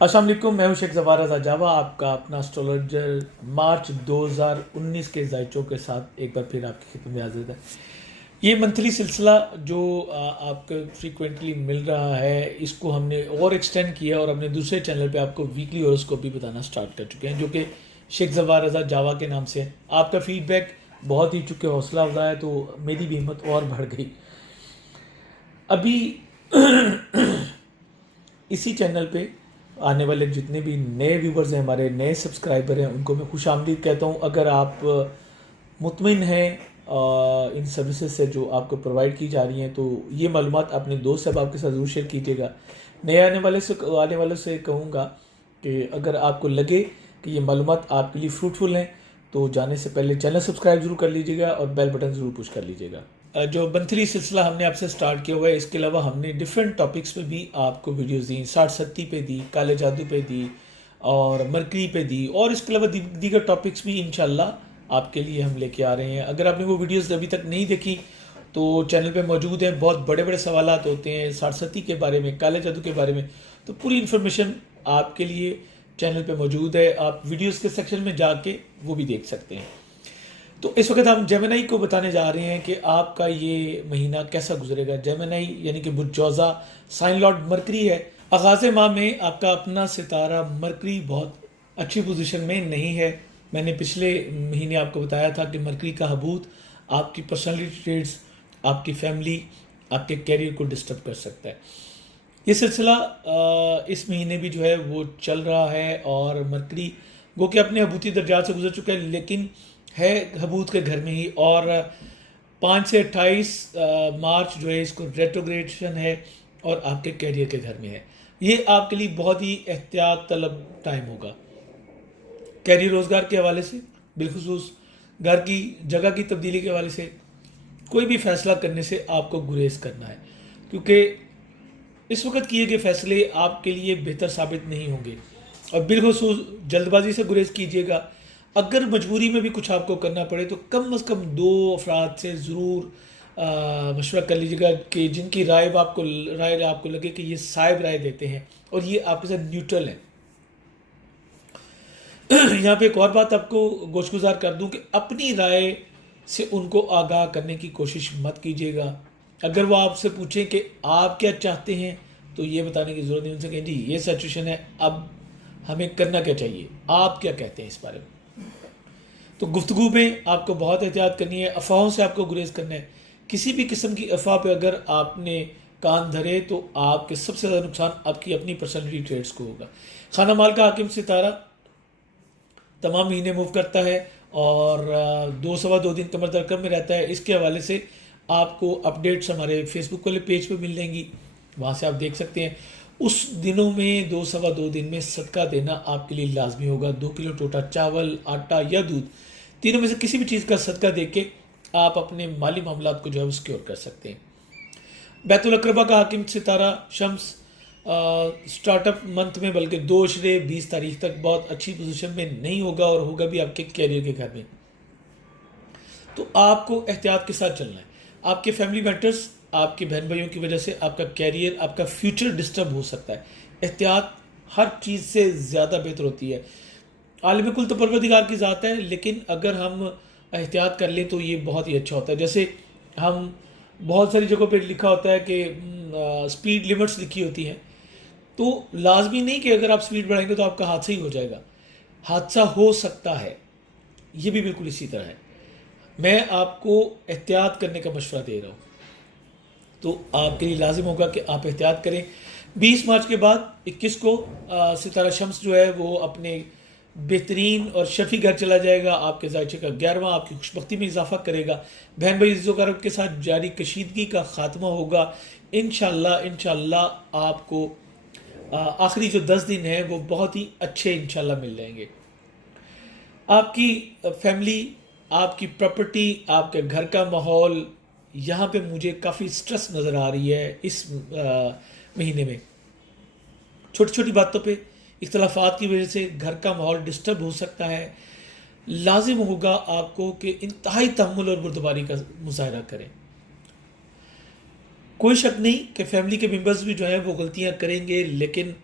अस्सलाम वालेकुम, मैं हूं शेख ज़फ़ार रज़ा जावा, आपका अपना एस्ट्रोलॉजर। मार्च 2019 के जायचों के साथ एक बार फिर आपकी खिदमत में हाजिर है। ये मंथली सिलसिला जो आपको फ्रीक्वेंटली मिल रहा है, इसको हमने और एक्सटेंड किया और अपने दूसरे चैनल पे आपको वीकली हॉरोस्कोप भी बताना स्टार्ट कर चुके हैं, जो कि शेख ज़फ़ार रज़ा जावा के नाम से है। आपका फीडबैक बहुत ही चूँकि हौसला अफजा है, तो मेरी भी हिम्मत और बढ़ गई। अभी इसी चैनल पे आने वाले जितने भी नए व्यूवर्स हैं, हमारे नए सब्सक्राइबर हैं, उनको मैं खुश आमदीद कहता हूँ। अगर आप मुतमिन हैं इन सर्विसेज से जो आपको प्रोवाइड की जा रही हैं, तो ये मालूमात अपने दोस्त साहब के साथ ज़रूर शेयर कीजिएगा। नए आने वाले से कहूँगा कि अगर आपको लगे कि ये मालूमात आपके लिए फ्रूटफुल हैं, तो जाने से पहले चैनल सब्सक्राइब जरूर कर लीजिएगा और बेल बटन ज़रूर पुश कर लीजिएगा। जो मंथली सिलसिला हमने आपसे स्टार्ट किया हुआ है, इसके अलावा हमने डिफरेंट टॉपिक्स पे भी आपको वीडियोस दी। 60-70 पे दी, काले जादू पे दी और मरकरी पे दी, और इसके अलावा दीगर टॉपिक्स भी इंशाल्लाह आपके लिए हम लेके आ रहे हैं। अगर आपने वो वीडियोस अभी तक नहीं देखी तो चैनल पे मौजूद हैं। बहुत बड़े बड़े सवालात होते हैं 60-70 के बारे में, काले जादू के बारे में, तो पूरी इन्फॉर्मेशन आपके लिए चैनल पे मौजूद है। आप वीडियोस के सेक्शन में जाके वो भी देख सकते हैं। तो इस वक्त हम जेमिनी को बताने जा रहे हैं कि आपका ये महीना कैसा गुजरेगा। जेमिनी यानी कि बुर्जौजा साइन लॉर्ड मरकरी है। आगाज़ माह में आपका अपना सितारा मरकरी बहुत अच्छी पोजीशन में नहीं है। मैंने पिछले महीने आपको बताया था कि मरकरी का हबूत आपकी पर्सनैलिटी ट्रेड्स, आपकी फैमिली, आपके कैरियर को डिस्टर्ब कर सकता है। ये सिलसिला इस महीने भी जो है वो चल रहा है, और मरकरी गो के अपने हबूती दर्जात से गुजर चुका है, लेकिन है हबूत के घर में ही। और 5 से 28 मार्च जो है इसको रेट्रोग्रेशन है और आपके कैरियर के घर में है। ये आपके लिए बहुत ही एहतियात तलब टाइम होगा। कैरियर रोज़गार के हवाले से, बिलखुसूस घर की जगह की तब्दीली के हवाले से कोई भी फैसला करने से आपको गुरेज करना है, क्योंकि इस वक्त किए गए फैसले आपके लिए बेहतर साबित नहीं होंगे। और बिलखुसूस जल्दबाजी से गुरेज कीजिएगा। अगर मजबूरी में भी कुछ आपको करना पड़े तो कम से कम 2 अफराद से ज़रूर मशवरा कर लीजिएगा कि जिनकी राय आपको लगे कि ये साहिब राय देते हैं और ये आपके साथ न्यूट्रल है। यहाँ पे एक और बात आपको गोशगुजार कर दूं कि अपनी राय से उनको आगाह करने की कोशिश मत कीजिएगा। अगर वो आपसे पूछें कि आप क्या चाहते हैं, तो ये बताने की ज़रूरत नहीं। उनसे कहें जी ये सिचुएशन है, अब हमें करना क्या चाहिए, आप क्या कहते हैं इस बारे में। तो गुफ्तगू में आपको बहुत एहतियात करनी है। अफवाहों से आपको गुरेज करना है। किसी भी किस्म की अफवाह पे अगर आपने कान धरे तो आपके सबसे ज़्यादा नुकसान आपकी अपनी पर्सनैलिटी ट्रेड्स को होगा। खाना माल का हाकिम सितारा तमाम महीने मूव करता है और 2 सवा 2 दिन कमर दरकम में रहता है। इसके हवाले से आपको अपडेट्स हमारे फेसबुक वाले पेज पे मिल जाएंगी, वहाँ से आप देख सकते हैं। उस दिनों में 2 सवा 2 दिन में सदका देना आपके लिए लाजमी होगा। 2 किलो टोटा चावल, आटा या दूध, तीनों में से किसी भी चीज़ का सदका दे के आप अपने माली मामलात को जो है वो सिक्योर कर सकते हैं। बैतुल अकरबा का हाकिम सितारा शम्स स्टार्टअप मंथ में, बल्कि 2 से 20 तारीख तक बहुत अच्छी पोजीशन में नहीं होगा, और होगा भी आपके कैरियर के घर में। तो आपको एहतियात के साथ चलना है। आपके फैमिली मैटर्स, आपके बहन भाइयों की वजह से आपका कैरियर, आपका फ्यूचर डिस्टर्ब हो सकता है। एहतियात हर चीज़ से ज़्यादा बेहतर होती है। आलिम कुल तो परवरदिगार की ज़ात है, लेकिन अगर हम एहतियात कर लें तो ये बहुत ही अच्छा होता है। जैसे हम बहुत सारी जगहों पे लिखा होता है कि स्पीड लिमिट्स लिखी होती हैं, तो लाजमी नहीं कि अगर आप स्पीड बढ़ाएंगे तो आपका हादसा ही हो जाएगा। हादसा हो सकता है, ये भी बिल्कुल इसी तरह है। मैं आपको एहतियात करने का मशवरा दे रहा हूँ, तो आपके लिए लाजिम होगा कि आप एहतियात करें। 20 मार्च के बाद 21 को सितारा शम्स जो है वो अपने बेहतरीन और शफी घर चला जाएगा। आपके जायचे का 11वां आपकी खुशबख्ती में इजाफा करेगा। बहन भाई इज़्ज़ो-करम के साथ जारी कशीदगी का खात्मा होगा। इंशाल्लाह आपको आखिरी जो 10 दिन है वो बहुत ही अच्छे इंशाल्लाह मिल जाएंगे। आपकी फैमिली, आपकी प्रॉपर्टी, आपके घर का माहौल, यहाँ पे मुझे काफ़ी स्ट्रेस नज़र आ रही है इस महीने में। छोटी छोटी बातों पे इख्तलाफात की वजह से घर का माहौल डिस्टर्ब हो सकता है। लाजिम होगा आपको कि इंतहाई तहम्मुल और बुर्दबारी का मुजाहरा करें। कोई शक नहीं कि फैमिली के मेंबर्स भी जो है वो गलतियां करेंगे, लेकिन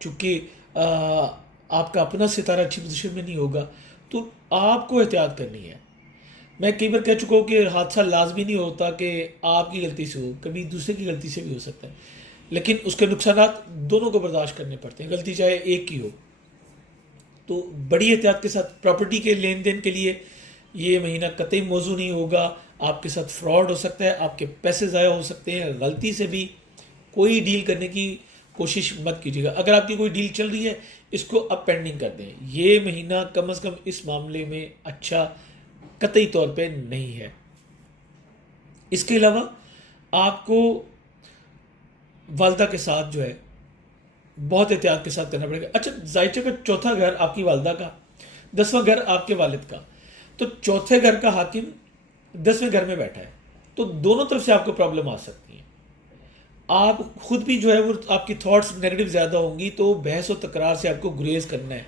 चूँकि आपका अपना सितारा अच्छी पोजीशन में नहीं होगा, तो आपको एहतियात करनी है। मैं कई बार कह चुका हूँ कि हादसा लाज़मी नहीं होता कि आपकी गलती से हो, कभी दूसरे की गलती से भी हो सकता है। लेकिन उसके नुकसानात दोनों को बर्दाश्त करने पड़ते हैं, गलती चाहे एक की हो। तो बड़ी एहतियात के साथ प्रॉपर्टी के लेन देन के लिए ये महीना कतई मौजू नहीं होगा। आपके साथ फ्रॉड हो सकता है, आपके पैसे ज़ाया हो सकते हैं। गलती से भी कोई डील करने की कोशिश मत कीजिएगा। अगर आपकी कोई डील चल रही है, इसको अब पेंडिंग कर दें। ये महीना कम से कम इस मामले में अच्छा कतई तौर पे नहीं है। इसके अलावा आपको वालदा के साथ जो है बहुत एहतियात के साथ करना पड़ेगा। अच्छा, जायचे का चौथा घर आपकी वालदा का, 10वां घर आपके वालिद का, तो चौथे घर का हाकिम 10वें घर में बैठा है, तो दोनों तरफ से आपको प्रॉब्लम आ सकती है। आप खुद भी जो है वो आपकी थॉट्स नेगेटिव ज़्यादा होंगी, तो बहस और तकरार से आपको गुरेज करना है।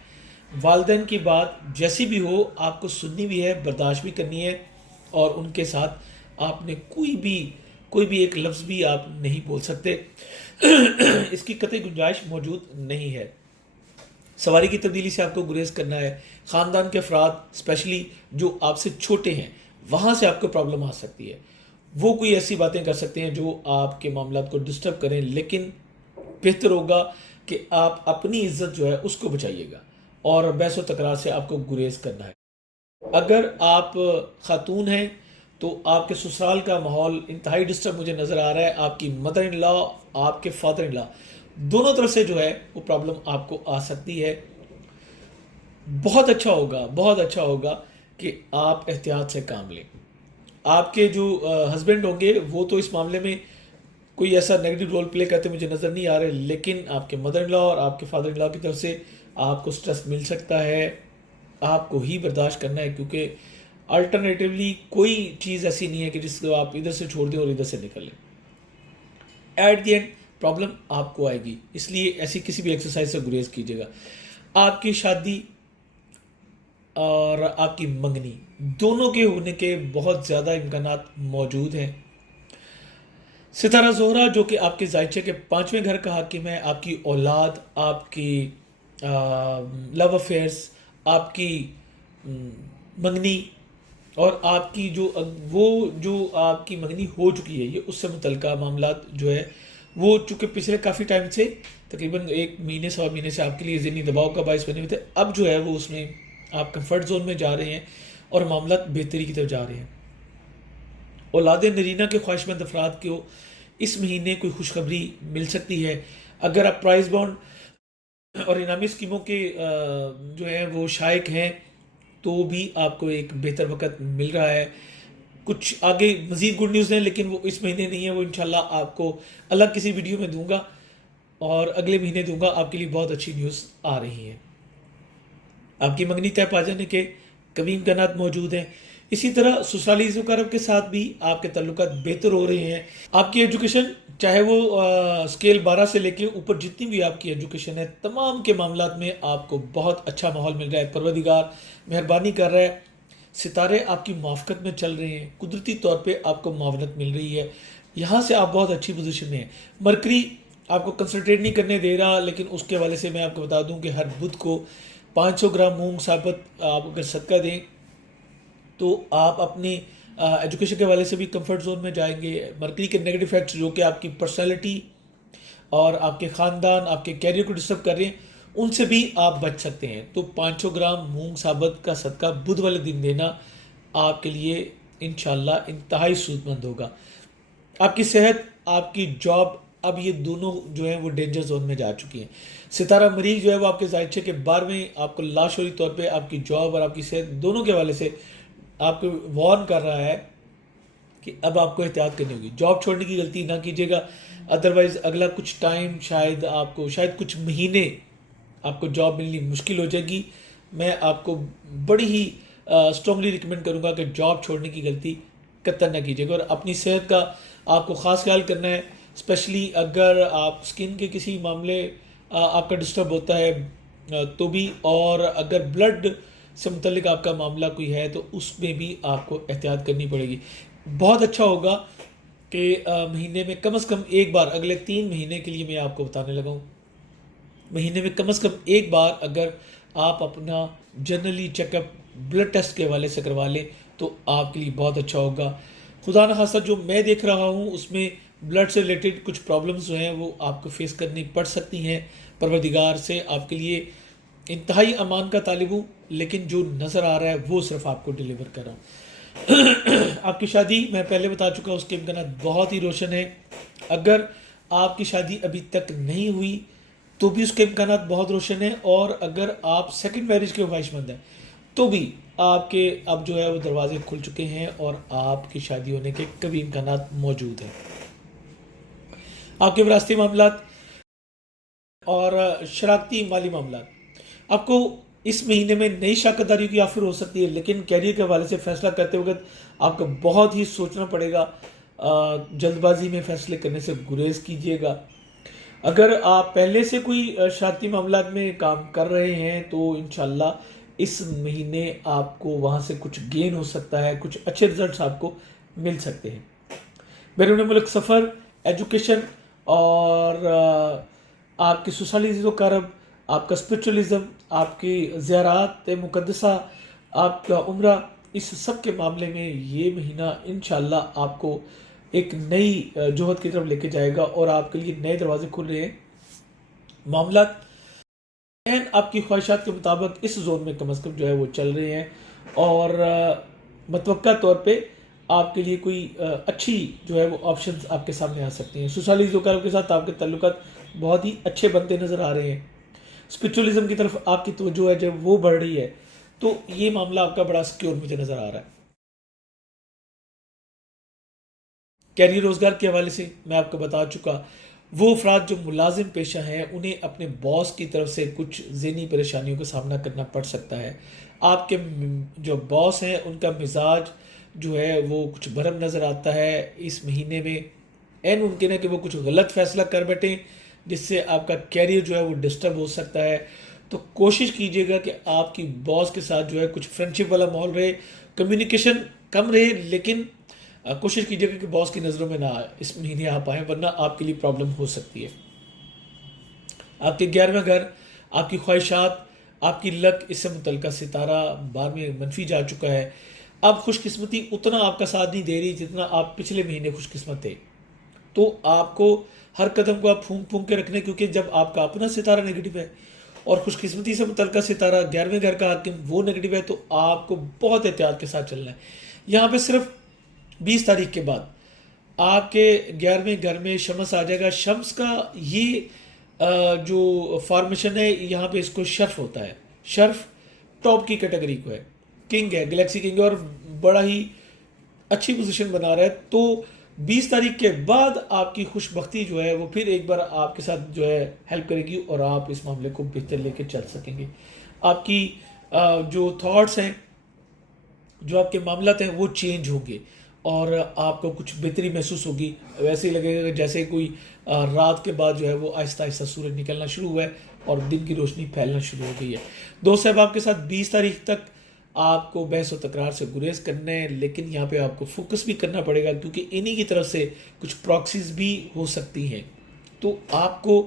वालदैन की बात जैसी भी हो आपको सुननी भी है, बर्दाश्त भी करनी है, और उनके साथ आपने कोई भी एक लफ्ज़ भी आप नहीं बोल सकते। इसकी कतई गुंजाइश मौजूद नहीं है। सवारी की तब्दीली से आपको गुरेज करना है। ख़ानदान के अफराद स्पेशली जो आपसे छोटे हैं, वहाँ से आपको प्रॉब्लम आ सकती है। वो कोई ऐसी बातें कर सकते हैं जो आपके मामलात को डिस्टर्ब करें, लेकिन बेहतर होगा कि आप अपनी इज्जत जो है उसको बचाइएगा, और बहस व तकरार से आपको गुरेज करना है। अगर आप खातून हैं तो आपके ससुराल का माहौल इंतहाई डिस्टर्ब मुझे नज़र आ रहा है। आपकी मदर इन लॉ, आपके फादर इन लॉ, दोनों तरफ से जो है वो प्रॉब्लम आपको आ सकती है। बहुत अच्छा होगा कि आप एहतियात से काम लें। आपके जो हस्बैंड होंगे वो तो इस मामले में कोई ऐसा नेगेटिव रोल प्ले करते मुझे नज़र नहीं आ रहे, लेकिन आपके मदर इन लॉ और आपके फादर इन लॉ की तरफ से आपको स्ट्रेस मिल सकता है। आपको ही बर्दाश्त करना है, क्योंकि अल्टरनेटिवली कोई चीज़ ऐसी नहीं है कि जिसको आप इधर से छोड़ दें और इधर से निकल लें। एट द एंड प्रॉब्लम आपको आएगी, इसलिए ऐसी किसी भी एक्सरसाइज से गुरेज कीजिएगा। आपकी शादी और आपकी मंगनी दोनों के होने के बहुत ज़्यादा इम्कानात मौजूद हैं। सितारा ज़ोहरा जो कि आपके जायचे के 5वें घर का हाकिम है, आपकी औलाद, आपकी लव अफेयर्स, आपकी मंगनी, और आपकी जो आपकी मंगनी हो चुकी है, ये उससे मुतल्लिका मामलात जो है वो चूँकि पिछले काफ़ी टाइम से तकरीबन 1 महीने 1.25 महीने से आपके लिए ज़हनी दबाव का बायस बने हुए थे। अब जो है वो उसमें आप कंफर्ट जोन में जा रहे हैं और मामलात बेहतरी की तरफ जा रहे हैं। औलाद नरीना के ख्वाहिशमंद अफराद को इस महीने कोई खुशखबरी मिल सकती है। अगर आप प्राइज बॉन्ड और इनामी स्कीमों के जो हैं वो शायक हैं, तो भी आपको एक बेहतर वक्त मिल रहा है। कुछ आगे मज़ीद गुड न्यूज़ हैं, लेकिन वो इस महीने नहीं है, वो इंशाल्लाह आपको अलग किसी वीडियो में दूंगा, और अगले महीने दूंगा। आपके लिए बहुत अच्छी न्यूज़ आ रही है। आपकी मंगनी तय पा जाने के कभी इम्कानात मौजूद हैं। इसी तरह ससुराली ज़ुकारब के साथ भी आपके तल्लुकात बेहतर हो रहे हैं। आपकी एजुकेशन, चाहे वो स्केल 12 से लेके ऊपर जितनी भी आपकी एजुकेशन है, तमाम के मामलात में आपको बहुत अच्छा माहौल मिल रहा है। परवरदिगार मेहरबानी कर रहा है, सितारे आपकी मुआफ़क़त में चल रहे हैं, कुदरती तौर पे आपको मुआवनत मिल रही है। यहाँ से आप बहुत अच्छी पोजीशन में हैं। मरकरी आपको कंसंट्रेट नहीं करने दे रहा, लेकिन उसके हवाले से मैं आपको बता दूं कि हर बुध को 500 ग्राम मूंग साबुत आप अगर सदका दें तो आप अपनी एजुकेशन के हवाले से भी कंफर्ट जोन में जाएंगे। मरकरी के नेगेटिव इफेक्ट्स जो कि आपकी पर्सनैलिटी और आपके ख़ानदान, आपके कैरियर को डिस्टर्ब कर रहे हैं, उनसे भी आप बच सकते हैं। तो 500 ग्राम मूंग साबुत का सदका बुध वाले दिन देना आपके लिए इंशाल्लाह इंतहाई सूदमंद होगा। आपकी सेहत, आपकी जॉब, अब ये दोनों जो हैं वो डेंजर जोन में जा चुकी हैं। सितारा मरीज जो है वो आपके जायचे के 12वें आपको लाशोरी तौर पे आपकी जॉब और आपकी सेहत दोनों के हवाले से आपको वार्न कर रहा है कि अब आपको एहतियात करनी होगी। जॉब छोड़ने की गलती ना कीजिएगा, अदरवाइज़ अगला कुछ टाइम शायद कुछ महीने आपको जॉब मिलनी मुश्किल हो जाएगी। मैं आपको बड़ी ही स्ट्रांगली रिकमेंड करूँगा कि जॉब छोड़ने की गलती कतई ना कीजिएगा, और अपनी सेहत का आपको ख़ास ख्याल करना है। स्पेशली अगर आप स्किन के किसी मामले आपका डिस्टर्ब होता है तो भी, और अगर ब्लड से मुतल्लिक आपका मामला कोई है तो उसमें भी आपको एहतियात करनी पड़ेगी। बहुत अच्छा होगा कि महीने में कम से कम एक बार अगले 3 महीने के लिए मैं आपको बताने लगा हूँ महीने में कम से कम एक बार अगर आप अपना जनरली चेकअप ब्लड टेस्ट के हवाले से करवा लें तो आपके लिए बहुत अच्छा होगा। खुदा न खास्ता जो मैं देख रहा हूँ उसमें ब्लड से रिलेटेड कुछ प्रॉब्लम्स जो हैं वो आपको फेस करनी पड़ सकती हैं। परवरदिगार से आपके लिए इंतहाई अमान का तालिब हूँ, लेकिन जो नज़र आ रहा है वो सिर्फ आपको डिलीवर कर रहा हूँ। आपकी शादी मैं पहले बता चुका हूँ, उसके इम्कान बहुत ही रोशन है। अगर आपकी शादी अभी तक नहीं हुई तो भी उसके इम्कान बहुत रोशन है, और अगर आप सेकंड मैरिज के ख्वाहिशमंद हैं तो भी आपके अब जो है वो दरवाजे खुल चुके हैं और आपकी शादी होने के कभी इम्कान मौजूद हैं। आपके विरासती मामलात और शरारती माली मामलात, आपको इस महीने में नई शाकरदारी की ऑफर हो सकती है, लेकिन कैरियर के हवाले से फैसला करते वक्त आपको बहुत ही सोचना पड़ेगा। जल्दबाजी में फैसले करने से गुरेज कीजिएगा। अगर आप पहले से कोई शरारती मामलात में काम कर रहे हैं तो इंशाल्लाह इस महीने आपको वहाँ से कुछ गेन हो सकता है, कुछ अच्छे रिजल्ट्स आपको मिल सकते हैं। बैरून मुल्क सफ़र, एजुकेशन और आपकी सोशलिज्म कारब, आपका स्पिरिचुअलिज्म, आपकी ज़ियारात मुक़द्दसा, आपका उम्रा, इस सब के मामले में ये महीना इंशाल्लाह आपको एक नई जोहद की तरफ लेके जाएगा और आपके लिए नए दरवाजे खुल रहे हैं। मामलात आपकी ख्वाहिशात के मुताबिक इस जोन में कम अज़ कम जो है वो चल रहे हैं, और मतवक्का तौर पे आपके लिए कोई अच्छी जो है वो ऑप्शंस आपके सामने आ सकती हैं। सोशली जोकारों के साथ आपके ताल्लुकात बहुत ही अच्छे बनते नज़र आ रहे हैं। स्पिरिचुअलिज्म की तरफ आपकी तवज्जो है जब वो बढ़ रही है तो ये मामला आपका बड़ा सिक्योर मुझे नज़र आ रहा है। कैरियर रोज़गार के हवाले से मैं आपको बता चुका, वो अफराद जो मुलाजिम पेशा हैं उन्हें अपने बॉस की तरफ से कुछ ज़हनी परेशानियों का सामना करना पड़ सकता है। आपके जो बॉस हैं उनका मिजाज जो है वो कुछ भरम नज़र आता है इस महीने में। एन मुमकिन है कि वो कुछ गलत फैसला कर बैठें जिससे आपका कैरियर जो है वो डिस्टर्ब हो सकता है। तो कोशिश कीजिएगा कि आपकी बॉस के साथ जो है कुछ फ्रेंडशिप वाला माहौल रहे, कम्युनिकेशन कम रहे, लेकिन कोशिश कीजिएगा कि बॉस की नज़रों में ना इस महीने आ पाएँ, वरना आपके लिए प्रॉब्लम हो सकती है। आपके 11वें घर, आपकी ख्वाहिशात, आपकी लक, इससे मुतल्लिका सितारा बार में मनफी जा चुका है। अब खुशकिस्मती उतना आपका साथ नहीं दे रही जितना आप पिछले महीने खुशकिस्मत थे। तो आपको हर कदम को आप फूंक फूंक के रखने, क्योंकि जब आपका अपना सितारा नेगेटिव है और खुशकिस्मती से मुतल्लिका सितारा 11वें घर का हाकिम वो नेगेटिव है, तो आपको बहुत एहतियात के साथ चलना है। यहाँ पे सिर्फ 20 तारीख के बाद आपके 11वें घर में शम्स आ जाएगा। शम्स का ये जो फॉर्मेशन है यहाँ पे इसको शर्फ होता है। शर्फ टॉप की कैटेगरी को है, किंग है, गैलेक्सी किंग है और बड़ा ही अच्छी पोजीशन बना रहा है। तो 20 तारीख के बाद आपकी खुशबख्ती जो है वो फिर एक बार आपके साथ जो है हेल्प करेगी और आप इस मामले को बेहतर लेके चल सकेंगे। आपकी जो थॉट्स हैं, जो आपके मामलात हैं वो चेंज होंगे और आपको कुछ बेहतरी महसूस होगी। वैसे ही लगेगा जैसे कोई रात के बाद जो है वो आहिस्ता आहिस्ता सूरज निकलना शुरू हुआ है और दिन की रोशनी फैलना शुरू हो गई है। दोस्त साहब आपके साथ 20 तारीख तक आपको बहस और तकरार से गुरेज करना है, लेकिन यहाँ पे आपको फोकस भी करना पड़ेगा क्योंकि इन्हीं की तरफ से कुछ प्रॉक्सीज भी हो सकती हैं। तो आपको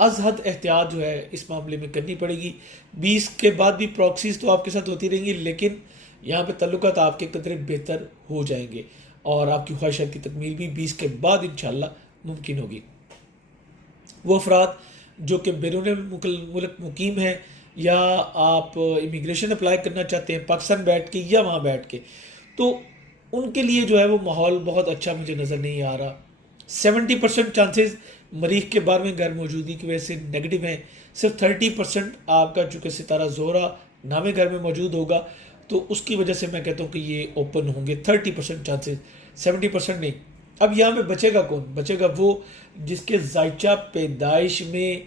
अज़हद एहतियात जो है इस मामले में करनी पड़ेगी। 20 के बाद भी प्रॉक्सीज तो आपके साथ होती रहेंगी, लेकिन यहाँ पे तल्लुकात आपके कदरे बेहतर हो जाएंगे और आपकी ख्वाहिशात की तकमील भी 20 के बाद इंशाल्लाह मुमकिन होगी। वो अफराद जो कि बैरून मुल्क मुकीम हैं या आप इमिग्रेशन अप्लाई करना चाहते हैं पाकिस्तान बैठ के या वहाँ बैठ के, तो उनके लिए जो है वो माहौल बहुत अच्छा मुझे नज़र नहीं आ रहा। 70% चांसेस मरीख के 12वें घर मौजूदगी की वजह से नेगेटिव हैं। सिर्फ 30% आपका चूँकि सितारा ज़ोहरा 9वें घर में मौजूद होगा, तो उसकी वजह से मैं कहता हूँ कि ये ओपन होंगे। 30% चांसेस, 70% नहीं। अब यहाँ पे बचेगा कौन? बचेगा वो जिसके जायचा पैदाइश में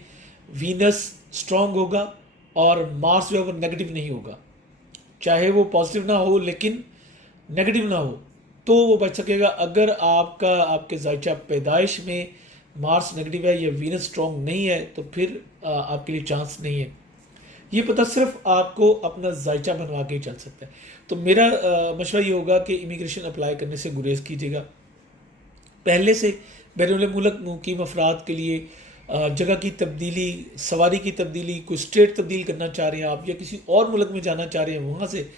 वीनस स्ट्रांग होगा और मार्स जो है वो नेगेटिव नहीं होगा। चाहे वो पॉजिटिव ना हो लेकिन नेगेटिव ना हो तो वो बच सकेगा। अगर आपके जायचा पैदाइश में मार्स नेगेटिव है या वीनस स्ट्रांग नहीं है तो फिर आपके लिए चांस नहीं है। ये पता सिर्फ आपको अपना जायचा बनवा के ही चल सकता है। तो मेरा मशवरा ये होगा कि इमिग्रेशन अप्लाई करने से गुरेज कीजिएगा। पहले से बैरून मुल्क मुकीम अफराद के लिए जगह की तब्दीली, सवारी की तब्दीली, कोई स्टेट तब्दील करना चाह रहे हैं आप या किसी और मुल्क में जाना चाह रहे हैं वहाँ से,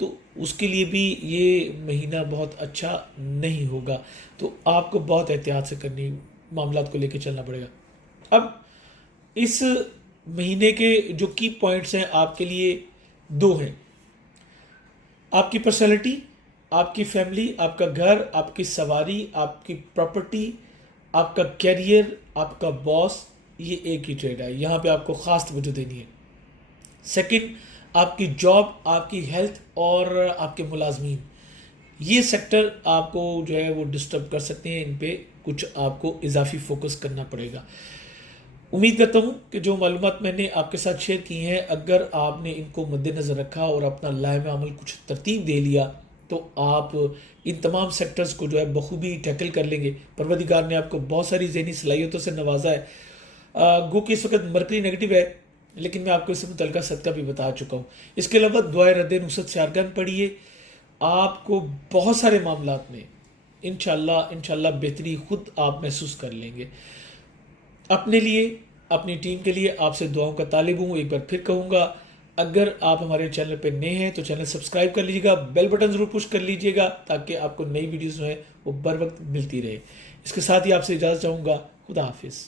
तो उसके लिए भी ये महीना बहुत अच्छा नहीं होगा। तो आपको बहुत एहतियात से करनी, मामलात को लेकर चलना पड़ेगा। अब इस महीने के जो की पॉइंट्स हैं आपके लिए दो हैं। आपकी पर्सनैलिटी, आपकी फैमिली, आपका घर, आपकी सवारी, आपकी प्रॉपर्टी, आपका कैरियर, आपका बॉस, ये एक ही ट्रेड है, यहाँ पे आपको ख़ास तवज्जो देनी है। सेकंड, आपकी जॉब, आपकी हेल्थ और आपके मुलाजमीन, ये सेक्टर आपको जो है वो डिस्टर्ब कर सकते हैं, इन पे कुछ आपको इजाफी फोकस करना पड़ेगा। उम्मीद करता हूँ कि जो मालूमात मैंने आपके साथ शेयर की हैं, अगर आपने इनको मद्देनज़र रखा और अपना लाइम अमल कुछ तरतीब दे लिया तो आप इन तमाम सेक्टर्स को जो है बखूबी टैकल कर लेंगे। परवरदिगार ने आपको बहुत सारी ज़हनी सलाहियतों से नवाजा है। गो कि इस वक्त मरकरी नेगेटिव है, लेकिन मैं आपको इससे मुतल्लिका सदका भी बता चुका हूँ। इसके अलावा दुआए रद्द नुसरत शारगन पढ़िए, आपको बहुत सारे मामलात में इंशाल्लाह बेहतरी खुद आप महसूस कर लेंगे। अपने लिए, अपनी टीम के लिए आपसे दुआओं का तालिब हूँ। एक बार फिर कहूँगा, अगर आप हमारे चैनल पर नए हैं तो चैनल सब्सक्राइब कर लीजिएगा, बेल बटन ज़रूर पुश कर लीजिएगा ताकि आपको नई वीडियोज़ जो है वो बर वक्त मिलती रहे। इसके साथ ही आपसे इजाज़त चाहूँगा। खुदा हाफिज़।